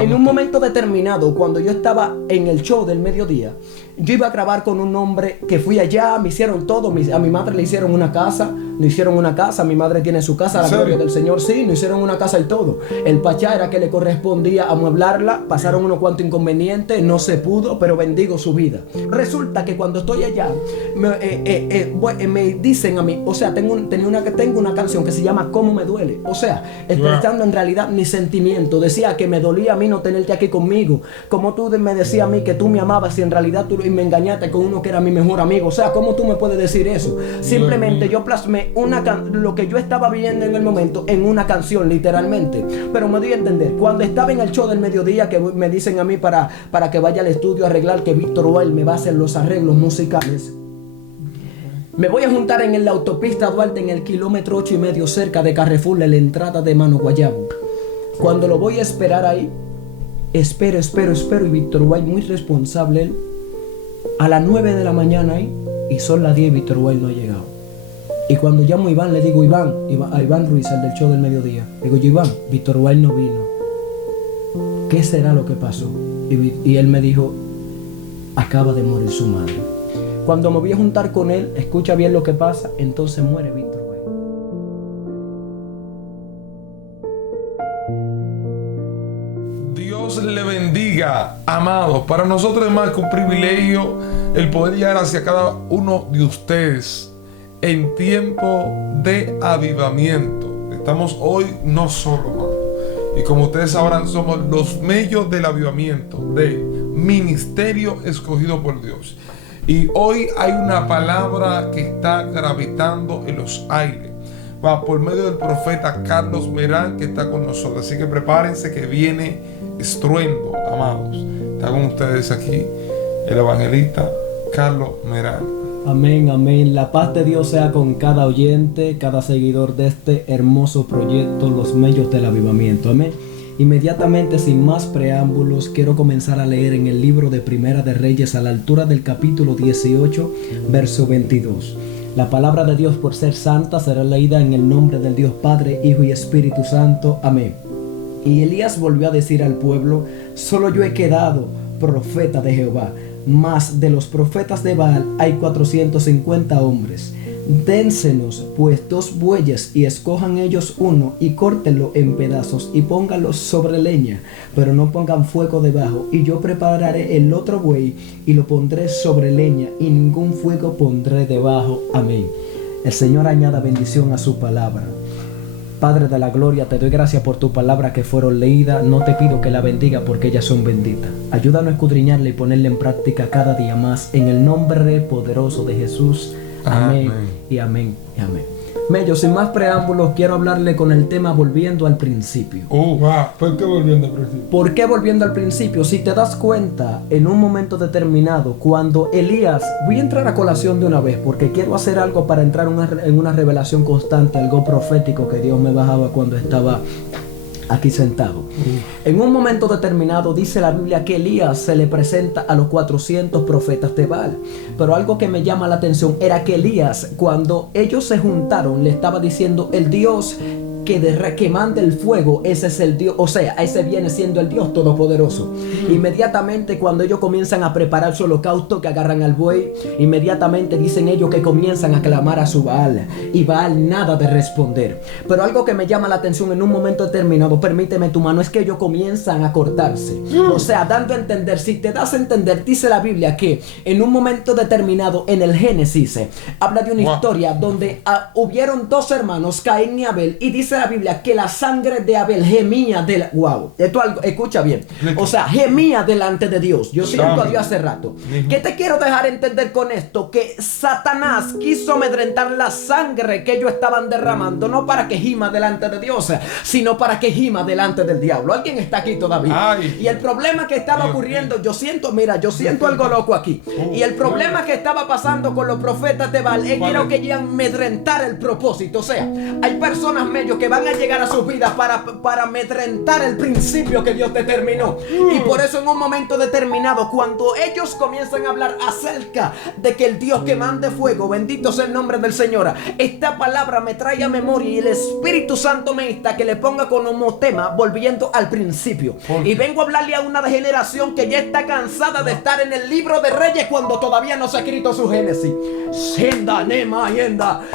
En un momento determinado, cuando yo estaba en el show del mediodía, yo iba a grabar con un hombre que fui allá, me hicieron todo, a mi madre le hicieron una casa, mi madre tiene su casa, la gloria del Señor, sí, nos hicieron una casa y todo. El pachá era que le correspondía amueblarla, pasaron unos cuantos inconvenientes, no se pudo, pero bendigo su vida. Resulta que cuando estoy allá, me dicen a mí, o sea, tengo una canción que se llama ¿Cómo me duele? O sea, expresando en realidad mi sentimiento, decía que me dolía a mí no tenerte aquí conmigo, como tú me decías a mí que tú me amabas y en realidad tú me engañaste con uno que era mi mejor amigo. O sea, ¿cómo tú me puedes decir eso? Simplemente yo plasmé lo que yo estaba viviendo en el momento en una canción, literalmente. Pero me doy a entender, cuando estaba en el show del mediodía, que me dicen a mí para que vaya al estudio a arreglar, que Víctor Weil me va a hacer los arreglos musicales. Me voy a juntar en la autopista Duarte en el kilómetro 8,5 cerca de Carrefour, en la entrada de Mano Guayabo. Cuando lo voy a esperar ahí, espero y Víctor Weil, muy responsable él, a las 9 de la mañana ahí, y son las 10 y Víctor Weil no ha llegado. Y cuando llamo a Iván, le digo a Iván Ruiz, el del show del mediodía, digo yo, Iván, Víctor Weil no vino, ¿qué será lo que pasó? Y él me dijo, acaba de morir su madre. Cuando me voy a juntar con él, escucha bien lo que pasa, entonces muere Víctor Weil. Dios le bendiga, amados. Para nosotros es más que un privilegio el poder llegar hacia cada uno de ustedes en tiempo de avivamiento. Estamos hoy no solo, hermano. Y como ustedes sabrán, somos los medios del avivamiento, de ministerio escogido por Dios. Y hoy hay una palabra que está gravitando en los aires. Va por medio del profeta Carlos Merán, que está con nosotros. Así que prepárense que viene estruendo, amados. Está con ustedes aquí el evangelista Carlos Merán. Amén, amén. La paz de Dios sea con cada oyente, cada seguidor de este hermoso proyecto, los medios del avivamiento. Amén. Inmediatamente, sin más preámbulos, quiero comenzar a leer en el libro de Primera de Reyes a la altura del capítulo 18, verso 22. La palabra de Dios, por ser santa, será leída en el nombre del Dios Padre, Hijo y Espíritu Santo. Amén. Y Elías volvió a decir al pueblo: solo yo he quedado profeta de Jehová, mas de los profetas de Baal hay 450 hombres. Dénsenos pues 2 bueyes y escojan ellos uno y córtenlo en pedazos y pónganlos sobre leña, pero no pongan fuego debajo, y yo prepararé el otro buey y lo pondré sobre leña y ningún fuego pondré debajo. Amén. El Señor añada bendición a su palabra. Padre de la gloria, te doy gracias por tu palabra que fueron leídas. No te pido que la bendiga porque ellas son benditas. Ayúdanos a escudriñarla y ponerla en práctica cada día más. En el nombre poderoso de Jesús. Amén. Y amén y amén. Mello, sin más preámbulos, quiero hablarle con el tema volviendo al principio. ¿Por qué volviendo al principio? ¿Por qué volviendo al principio? Si te das cuenta, en un momento determinado, cuando Elías, voy a entrar a colación de una vez, porque quiero hacer algo para entrar en una revelación constante, algo profético que Dios me bajaba cuando estaba aquí sentado. En un momento determinado dice la Biblia que Elías se le presenta a los 400 profetas de Baal. Pero algo que me llama la atención era que Elías, cuando ellos se juntaron, le estaba diciendo: el Dios que manda el fuego, ese es el Dios, o sea, ese viene siendo el Dios todopoderoso. Inmediatamente cuando ellos comienzan a preparar su holocausto, que agarran al buey, inmediatamente dicen ellos que comienzan a clamar a su Baal, y Baal nada de responder. Pero algo que me llama la atención en un momento determinado, permíteme tu mano, es que ellos comienzan a cortarse. O sea, dando a entender, si te das a entender, dice la Biblia que en un momento determinado en el Génesis habla de una historia donde hubieron 2 hermanos, Caín y Abel, y dice la Biblia que la sangre de Abel gemía esto algo, escucha bien, o sea, gemía delante de Dios. Yo siento a Dios hace rato. ¿Qué te quiero dejar entender con esto? Que Satanás quiso amedrentar la sangre que ellos estaban derramando, no para que gima delante de Dios, sino para que gima delante del diablo. ¿Alguien está aquí todavía? Y el problema que estaba ocurriendo, yo siento algo loco aquí. Y el problema que estaba pasando con los profetas de Baal es que querían amedrentar el propósito. O sea, hay personas medio que que van a llegar a sus vidas para amedrentar el principio que Dios determinó. Y por eso en un momento determinado, cuando ellos comienzan a hablar acerca de que el Dios que mande fuego, bendito sea el nombre del Señor, esta palabra me trae a memoria y el Espíritu Santo me insta que le ponga como tema volviendo al principio. Y vengo a hablarle a una generación que ya está cansada de estar en el libro de Reyes cuando todavía no se ha escrito su Génesis.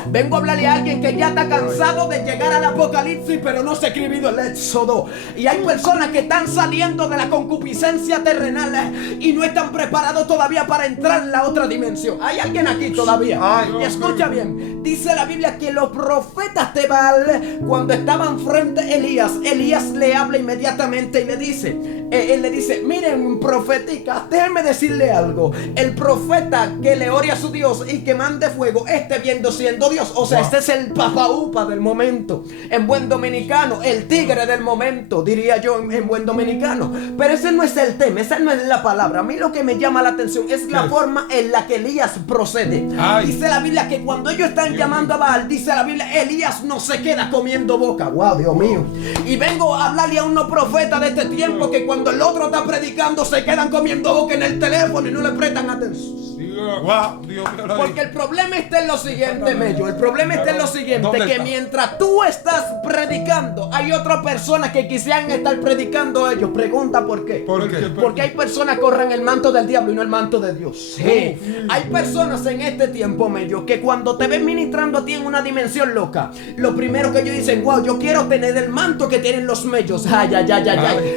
Vengo a hablarle a alguien que ya está cansado de llegar al Apocalipsis pero no se ha escrito el Éxodo. Y hay personas que están saliendo de la concupiscencia terrenal y no están preparados todavía para entrar en la otra dimensión. Hay alguien aquí todavía. Y escucha bien, dice la Biblia que los profetas de Baal, cuando estaban frente a Elías le habla inmediatamente y le dice, él le dice, miren, profetica, déjenme decirle algo. El profeta que le ore a su Dios y que mande fuego, viendo siendo Dios. O sea, este es el papaupa del momento. En buen dominicano, el tigre del momento, diría yo en buen dominicano. Pero ese no es el tema, esa no es la palabra. A mí lo que me llama la atención es la forma en la que Elías procede. Dice la Biblia que cuando ellos están llamando a Baal, dice la Biblia, Elías no se queda comiendo boca. Wow, Dios mío. Y vengo a hablarle a unos profetas de este tiempo que cuando el otro está predicando se quedan comiendo boca en el teléfono y no le prestan atención. Wow, Dios mío. Porque el problema está en lo siguiente, Mello. El problema está en lo siguiente, que mientras tú estás predicando, hay otras personas que quisieran estar predicando ellos. Pregunta por qué. ¿Por qué? Porque hay personas que corren el manto del diablo y no el manto de Dios. Sí. Hay personas en este tiempo, Mello, que cuando te ven ministrando a ti en una dimensión loca, lo primero que ellos dicen, wow, yo quiero tener el manto que tienen los mellos. Ay.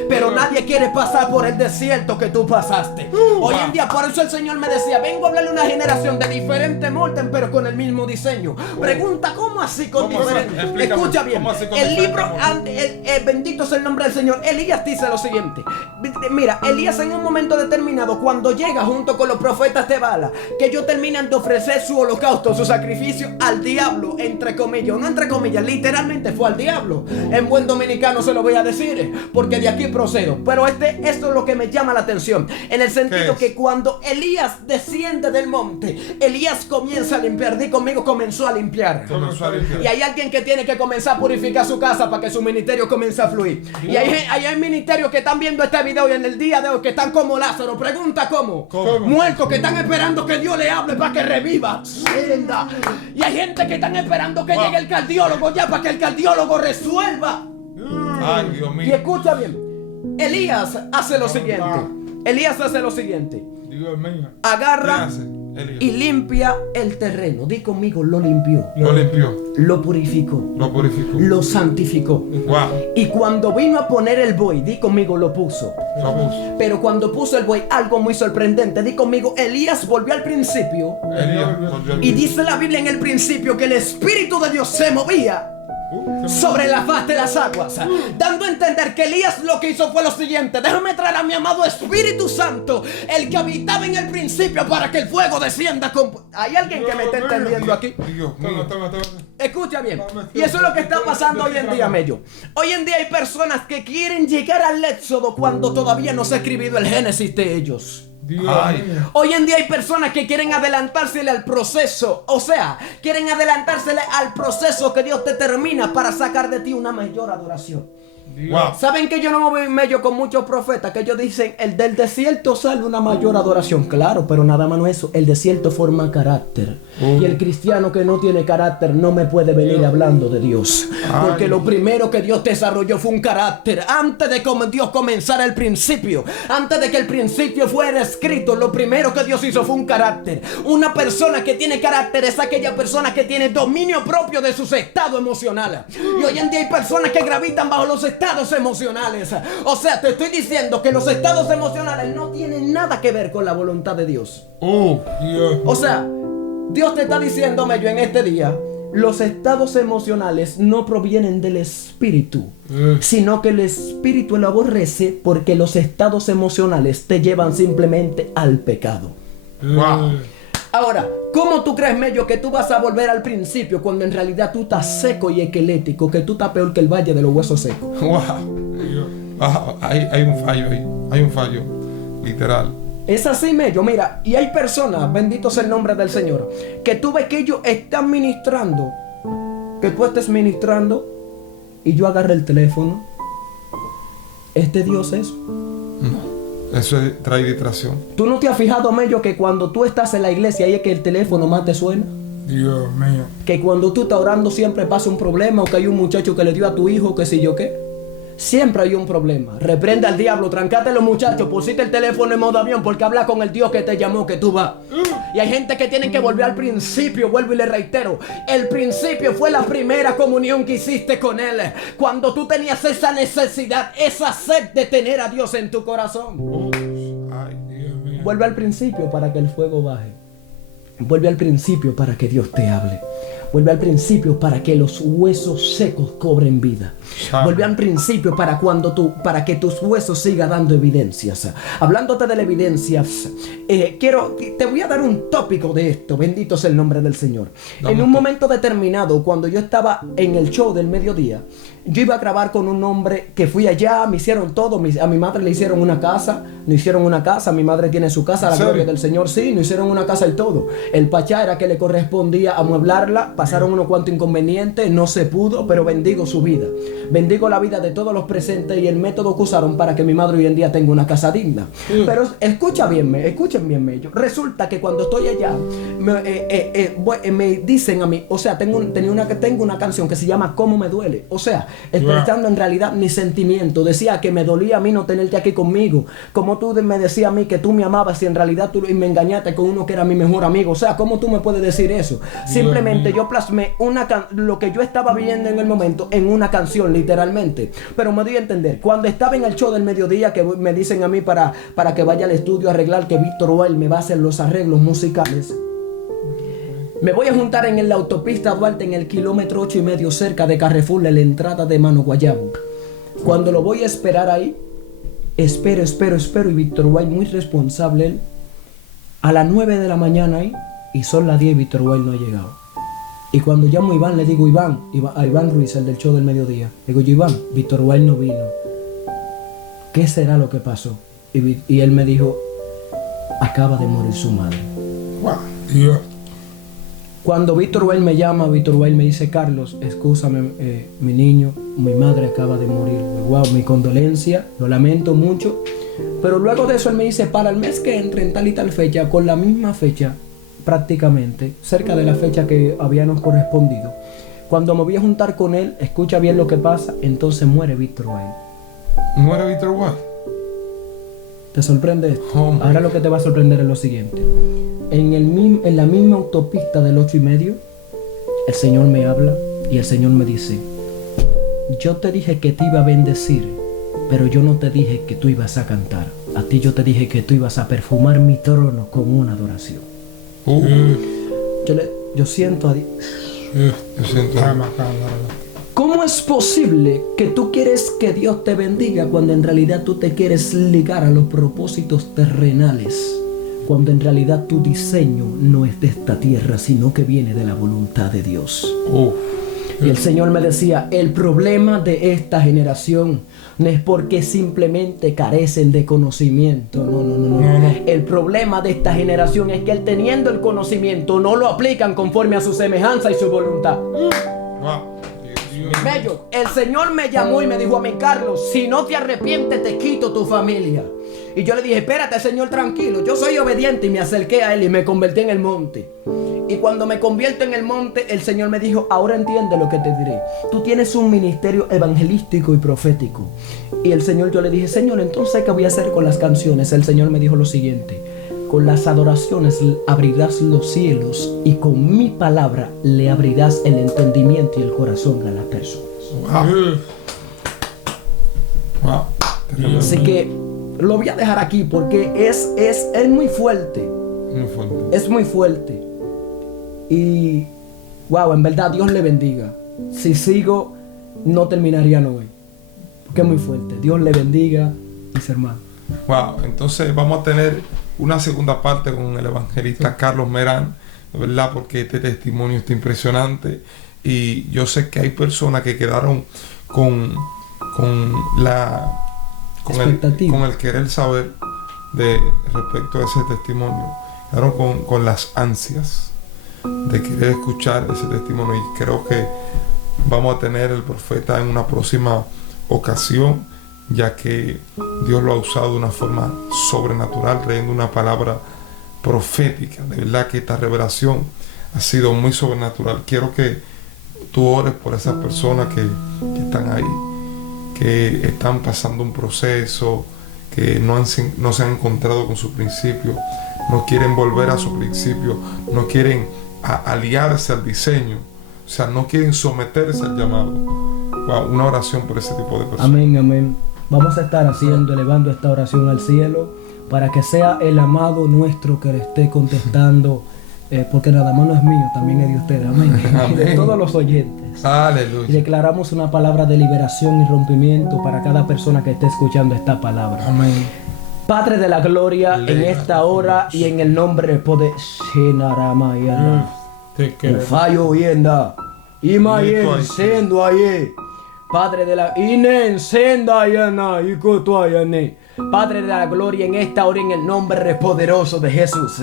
Pero nadie quiere pasar por el desierto que tú pasaste. Hoy en día, por eso el Señor me decía, vengo a hablarle a una generación de diferente molden, pero con el mismo diseño. Pregunta, ¿cómo así con diferente? Escucha bien, el libro, bendito sea el nombre del Señor. Elías dice lo siguiente. Mira, Elías en un momento determinado, cuando llega junto con los profetas de Baal, que ellos terminan de ofrecer su holocausto, su sacrificio al diablo, entre comillas, no entre comillas, literalmente fue al diablo. En buen dominicano se lo voy a decir, porque de aquí procedo. Pero esto es lo que me llama la atención, en el sentido que cuando Elías desciende del monte, Elías comienza a limpiar. Di conmigo, comenzó a limpiar. Y hay alguien que tiene que comenzar a purificar su casa para que su ministerio comience a fluir. Y hay ministerios que están viendo este video y en el día de hoy que están como Lázaro. Pregunta ¿cómo? Muertos que están esperando que Dios le hable para que reviva. Y hay gente que están esperando que llegue el cardiólogo ya para que el cardiólogo resuelva. Ay, Dios mío. Y escucha bien, Elías hace lo siguiente. Agarra y limpia el terreno. Di conmigo, lo limpió. Lo purificó. Lo santificó. Wow. Y cuando vino a poner el buey, di conmigo, lo puso. Pero cuando puso el buey, algo muy sorprendente. Di conmigo, Elías volvió al principio. Y dice la Biblia en el principio que el Espíritu de Dios se movía sobre la faz de las aguas, dando a entender que Elías lo que hizo fue lo siguiente: déjame traer a mi amado Espíritu Santo, el que habitaba en el principio, para que el fuego descienda con... ¿Hay alguien que me está entendiendo aquí? Escucha bien. Y eso es lo que está pasando hoy en día, Mello. Hoy en día hay personas que quieren llegar al Éxodo cuando todavía no se ha escrito el Génesis de ellos. Hoy en día hay personas que quieren adelantársele al proceso. O sea, quieren adelantársele al proceso que Dios determina para sacar de ti una mayor adoración. Wow. Saben que yo no me voy en medio con muchos profetas que ellos dicen, el del desierto sale una mayor adoración. Claro, pero nada más no eso. El desierto forma carácter. Y el cristiano que no tiene carácter no me puede venir hablando de Dios. Porque lo primero que Dios desarrolló fue un carácter. Antes de que Dios comenzara el principio, antes de que el principio fuera escrito, lo primero que Dios hizo fue un carácter. Una persona que tiene carácter es aquella persona que tiene dominio propio de sus estados emocionales. Y hoy en día hay personas que gravitan bajo los estados emocionales. O sea, te estoy diciendo que los estados emocionales no tienen nada que ver con la voluntad de Dios. O sea, Dios te está diciéndome yo en este día, los estados emocionales no provienen del espíritu, sino que el espíritu lo aborrece, porque los estados emocionales te llevan simplemente al pecado. Ahora, ¿cómo tú crees, Mello, que tú vas a volver al principio cuando en realidad tú estás seco y esquelético, que tú estás peor que el valle de los huesos secos? Hay un fallo ahí, hay un fallo, literal. Es así, Mello. Mira, y hay personas, bendito sea el nombre del Señor, que tú ves que ellos están ministrando, que tú estés ministrando y yo agarré el teléfono. ¿Este Dios es? No, eso trae distracción. ¿Tú no te has fijado, Mello, que cuando tú estás en la iglesia ahí es que el teléfono más te suena? Dios mío. Que cuando tú estás orando siempre pasa un problema, o que hay un muchacho que le dio a tu hijo, que sé yo qué. Siempre hay un problema. Reprende al diablo, trancate los muchachos, pusiste el teléfono en modo avión porque habla con el Dios que te llamó, que tú vas. Y hay gente que tienen que volver al principio, vuelvo y le reitero. El principio fue la primera comunión que hiciste con Él. Cuando tú tenías esa necesidad, esa sed de tener a Dios en tu corazón. Ay, Dios mío. Vuelve al principio para que el fuego baje. Vuelve al principio para que Dios te hable. Vuelve al principio para que los huesos secos cobren vida. Vuelve al principio para que tus huesos sigan dando evidencias. Hablándote de la evidencia, te voy a dar un tópico de esto. Bendito sea el nombre del Señor. En un momento determinado, cuando yo estaba en el show del mediodía, yo iba a grabar con un hombre que fui allá, me hicieron todo. A mi madre le hicieron una casa, nos hicieron una casa. Mi madre tiene su casa, la gloria del Señor. Sí, nos hicieron una casa y todo. El pachá era que le correspondía amueblarla. Pasaron unos cuantos inconvenientes, no se pudo, pero bendigo su vida. Bendigo la vida de todos los presentes y el método que usaron para que mi madre hoy en día tenga una casa digna. Pero escuchen bien, Mello. Resulta que cuando estoy allá, me dicen a mí, o sea, tengo una canción que se llama ¿Cómo me duele? O sea, expresando en realidad mi sentimiento. Decía que me dolía a mí no tenerte aquí conmigo. Como tú me decías a mí que tú me amabas y en realidad tú me engañaste con uno que era mi mejor amigo. O sea, ¿cómo tú me puedes decir eso? Simplemente yo plasmé lo que yo estaba viviendo en el momento en una canción, literalmente. Pero me doy a entender. Cuando estaba en el show del mediodía, que me dicen a mí para que vaya al estudio a arreglar, que Víctor Well me va a hacer los arreglos musicales. Me voy a juntar en la autopista Duarte en el kilómetro 8,5 cerca de Carrefour, en la entrada de Mano Guayabo. Cuando lo voy a esperar ahí, espero y Víctor Well, muy responsable él, a las 9 de la mañana ahí, y son las 10 y Víctor Well no ha llegado. Y cuando llamo a Iván, le digo a Iván Ruiz, el del show del mediodía, le digo yo, Iván, Víctor Well no vino. ¿Qué será lo que pasó? Y él me dijo, acaba de morir su madre. Wow. Dios. Cuando Víctor Well me llama, Víctor Well me dice, Carlos, excúsame, mi niño, mi madre acaba de morir. Wow, mi condolencia, lo lamento mucho. Pero luego de eso él me dice, para el mes que entre en tal y tal fecha, con la misma fecha, prácticamente, cerca de la fecha que habíamos correspondido, cuando me voy a juntar con él, escucha bien lo que pasa, entonces muere Víctor Well. ¿Muere Víctor Well? ¿Te sorprende esto? Oh, ahora lo que te va a sorprender es lo siguiente. En la misma autopista del 8,5, el Señor me habla y el Señor me dice, yo te dije que te iba a bendecir, pero yo no te dije que tú ibas a cantar. A ti yo te dije que tú ibas a perfumar mi trono con una adoración. Yo siento a Dios. Yo siento. ¿Cómo es posible que tú quieres que Dios te bendiga cuando en realidad tú te quieres ligar a los propósitos terrenales? Cuando en realidad tu diseño no es de esta tierra, sino que viene de la voluntad de Dios. Y el Señor me decía, el problema de esta generación no es porque simplemente carecen de conocimiento. No. El problema de esta generación es que él, teniendo el conocimiento, no lo aplican conforme a su semejanza y su voluntad. Mello, el Señor me llamó y me dijo a mí, Carlos, si no te arrepientes te quito tu familia. Y yo le dije, espérate, Señor, tranquilo. Yo soy obediente y me acerqué a él y me convertí en el monte. Y cuando me convierto en el monte, el Señor me dijo, ahora entiende lo que te diré. Tú tienes un ministerio evangelístico y profético. Y el Señor, yo le dije, Señor, entonces ¿qué voy a hacer con las canciones? El Señor me dijo lo siguiente, con las adoraciones abrirás los cielos y con mi palabra le abrirás el entendimiento y el corazón a las personas. Wow. Así que lo voy a dejar aquí porque es muy fuerte. Muy fuerte. Es muy fuerte. Y wow, en verdad Dios le bendiga. Si sigo, no terminaría hoy. Porque es muy fuerte. Dios le bendiga, mis hermanos. Wow, entonces vamos a tener una segunda parte con el evangelista Carlos Merán, ¿verdad? Porque este testimonio está impresionante. Y yo sé que hay personas que quedaron con el querer saber respecto a ese testimonio. Quedaron con las ansias de querer escuchar ese testimonio, y creo que vamos a tener el profeta en una próxima ocasión, ya que Dios lo ha usado de una forma sobrenatural, trayendo una palabra profética. De verdad que esta revelación ha sido muy sobrenatural. Quiero que tú ores por esas personas que están ahí, que están pasando un proceso, que no se han encontrado con su principio, no quieren volver a su principio, no quieren aliarse al diseño, o sea, no quieren someterse al llamado. Wow, una oración por ese tipo de personas. Amén, amén. Vamos a estar elevando esta oración al cielo para que sea el amado nuestro que le esté contestando, porque nada más no es mío, también es de ustedes. Amén. Amén. Y de todos los oyentes. Aleluya. Y declaramos una palabra de liberación y rompimiento para cada persona que esté escuchando esta palabra. Amén. Padre de la gloria, en esta hora y en el nombre de Shenaramayana. Te queremos. Fallo oyenda. Imayen sendo aye. Padre de la Inen senda yana ikotoyane. Padre de la gloria, en esta hora en el nombre poderoso de Jesús.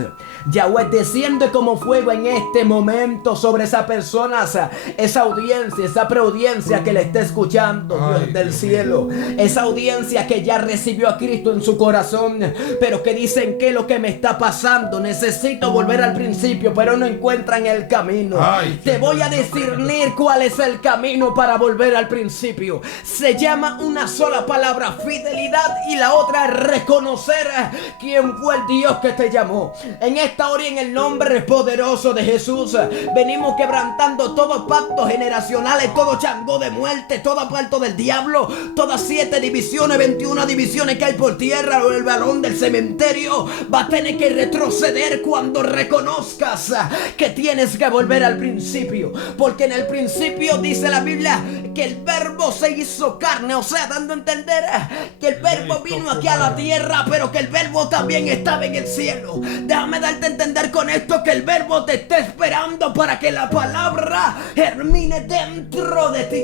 Yahweh, desciende como fuego en este momento sobre esas personas, esa audiencia, esa preaudiencia que le está escuchando, Dios del cielo. Esa audiencia que ya recibió a Cristo en su corazón, pero que dicen que lo que me está pasando, necesito volver al principio, pero no encuentran el camino. Te voy a discernir cuál es el camino para volver al principio. Se llama una sola palabra: fidelidad, y la otra es reconocer quién fue el Dios que te llamó. En esta hora y en el nombre poderoso de Jesús, venimos quebrantando todo pacto generacional, todo changó de muerte, todo pacto del diablo, todas 7 divisiones, 21 divisiones que hay por tierra. El varón del cementerio va a tener que retroceder cuando reconozcas que tienes que volver al principio, porque en el principio dice la Biblia que el verbo se hizo carne, o sea, dando a entender que el verbo vino aquí a la tierra, pero que el verbo también estaba en el cielo. Déjame darte a entender con esto que el verbo te está esperando para que la palabra germine dentro de ti.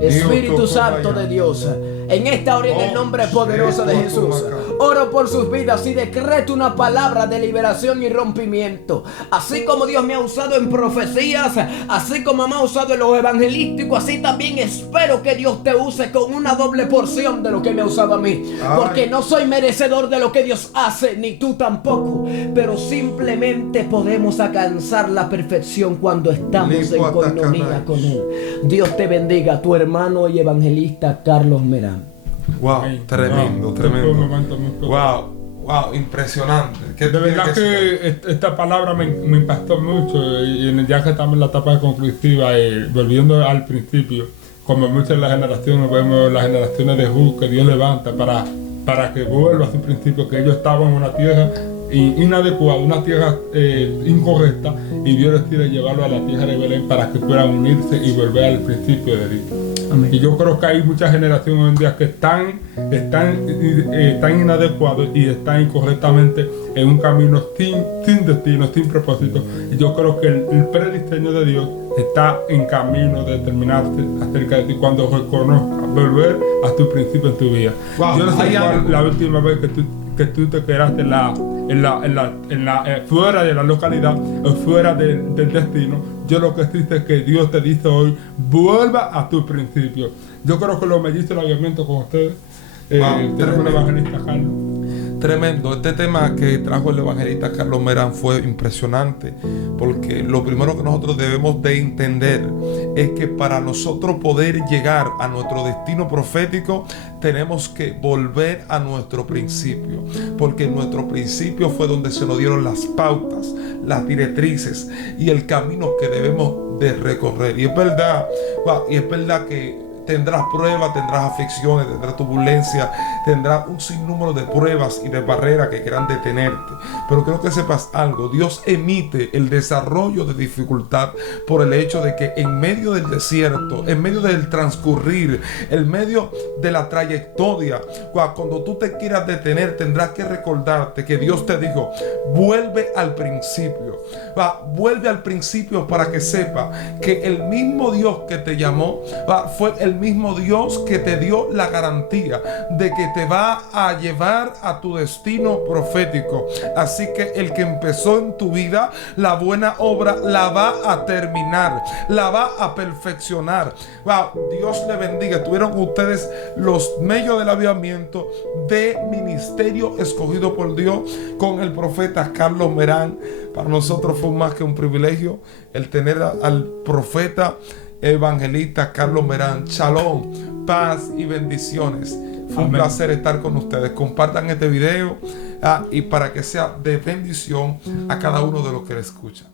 Espíritu Santo de Dios, en esta hora, en el nombre poderoso de Jesús, oro por sus vidas y decreto una palabra de liberación y rompimiento. Así como Dios me ha usado en profecías, así como me ha usado en lo evangelístico, así también espero que Dios te use con una doble porción de lo que me ha usado a mí. Porque no soy merecedor de lo que Dios hace, ni tú tampoco, pero simplemente podemos alcanzar la perfección cuando estamos en coinonía con Él. Dios te bendiga, tu hermano y evangelista Carlos Merán. Wow, tremendo, Wow, tremendo. un momento muy especial. Wow, impresionante. De verdad que esta palabra me impactó mucho, y ya que estamos en la etapa conclusiva, volviendo al principio, como muchas de las generaciones, vemos las generaciones de Jud que Dios levanta para que vuelva a su principio, que ellos estaban en una tierra inadecuada, una tierra incorrecta, y Dios les quiere llevarlo a la tierra de Belén para que puedan unirse y volver al principio de Dios. Amén. Y yo creo que hay muchas generaciones hoy en día que están inadecuados y están incorrectamente en un camino sin destino, sin propósito. Y yo creo que el prediseño de Dios está en camino de determinarse acerca de ti cuando reconozcas volver a tu principio en tu vida. Wow, yo no sé cuál la última vez que tú te quedaste fuera de la localidad o fuera del destino. Yo lo que sé es que Dios te dice hoy: vuelva a tu principio. Yo creo que lo mellizos el aviamiento con ustedes. Tenemos un evangelista, Carlos. Tremendo. Este tema que trajo el evangelista Carlos Merán fue impresionante, porque lo primero que nosotros debemos de entender es que para nosotros poder llegar a nuestro destino profético tenemos que volver a nuestro principio, porque nuestro principio fue donde se nos dieron las pautas, las directrices y el camino que debemos de recorrer. Y es verdad, que tendrás pruebas, tendrás aflicciones, tendrás turbulencia, tendrás un sinnúmero de pruebas y de barreras que quieran detenerte. Pero quiero que sepas algo: Dios emite el desarrollo de dificultad por el hecho de que en medio del desierto, en medio del transcurrir, en medio de la trayectoria. Cuando tú te quieras detener, tendrás que recordarte que Dios te dijo, vuelve al principio. Vuelve al principio para que sepa que el mismo Dios que te llamó fue el mismo Dios que te dio la garantía de que te va a llevar a tu destino profético. Así que el que empezó en tu vida la buena obra la va a terminar, la va a perfeccionar. Dios le bendiga. Tuvieron ustedes los medios del avivamiento de ministerio escogido por Dios con el profeta Carlos Merán. Para nosotros fue más que un privilegio el tener al profeta evangelista Carlos Merán. Shalom, paz y bendiciones. Fue un placer estar con ustedes. Compartan este video y para que sea de bendición a cada uno de los que le escuchan.